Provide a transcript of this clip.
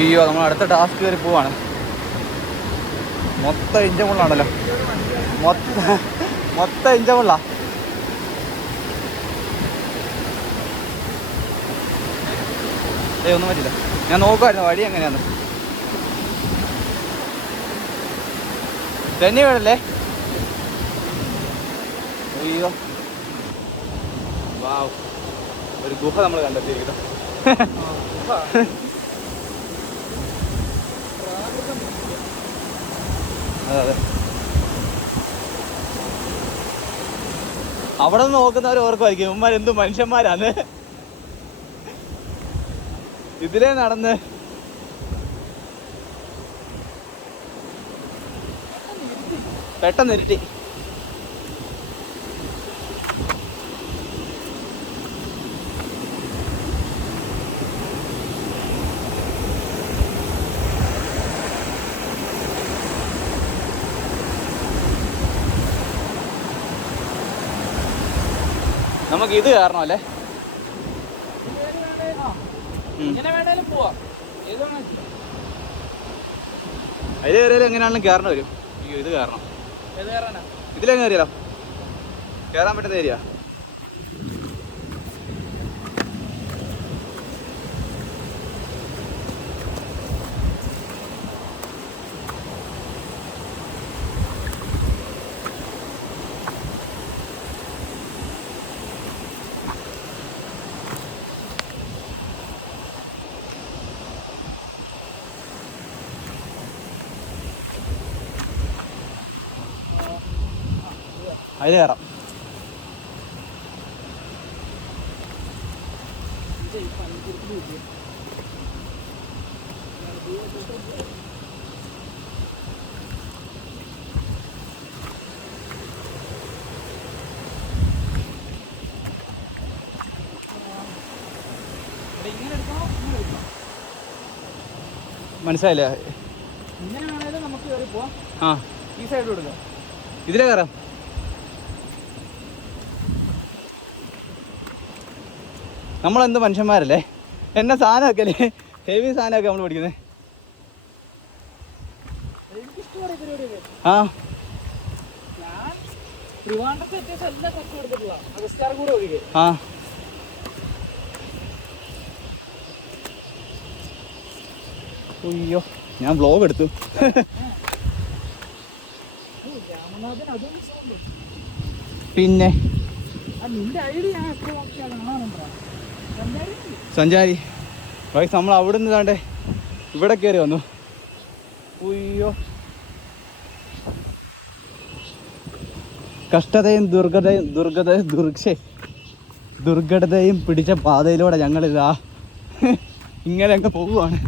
അയ്യോ, നമ്മൾ അടുത്ത ടാസ്ക് കയറി പോവാണ്. മൊത്തം ഇഞ്ച മുള്ളാണല്ലോ, മൊത്തം ഇഞ്ച മുള്ള. ഒന്നും പറ്റില്ല. ഞാൻ നോക്കുമായിരുന്നു വഴി എങ്ങനെയാന്ന്. തന്നെ വീടല്ലേ? അയ്യോ, വാവ്, ഒരു ഗുഹ നമ്മൾ കണ്ടെത്തിയിരിക്കുന്നു. അതെ, അവിടെ നിന്ന് നോക്കുന്നവർ ഓർക്കുമായിരിക്കും ഇവന്മാർ എന്ത് മനുഷ്യന്മാരാണ്. ഇതിലേ നടന്ന് പെട്ടെന്ന് ഇരുട്ടി. നമുക്ക് ഇത് കാരണമല്ലേ, അതിൽ കയറിയാലും എങ്ങനെയാണെങ്കിലും കയറണം വരും. അയ്യോ, ഇത് കാരണം ഇതിലെങ്ങനെ കയറിയാലോ? കയറാൻ പറ്റുന്ന ഏരിയ. അതിൽ കയറാം. മനസ്സിലായില്ലേ? ഇങ്ങനെ വേണേലും നമുക്ക് കയറി പോവാം. ആ, ഈ സൈഡ് കൊടുക്കാം. ഇതിലേ കയറാം. നമ്മളെന്ത് മനുഷ്യന്മാരല്ലേ, എന്നെ സാധനമൊക്കെ അല്ലേ, ഹെവി സാധനമൊക്കെ നമ്മൾ പഠിക്കുന്നത്. ആ, ആ, അയ്യോ, ഞാൻ വ്ലോഗ് എടുത്തു. പിന്നെ സഞ്ചാരി വൈസ് നമ്മൾ അവിടെ നിന്ന് താണ്ടേ ഇവിടെ കയറി വന്നു. അയ്യോ, കഷ്ടതയും ദുർഘടതയും പിടിച്ച പാതയിലൂടെ ഞങ്ങളിതാ ഇങ്ങനെ അങ്ങ് പോവുകയാണ്.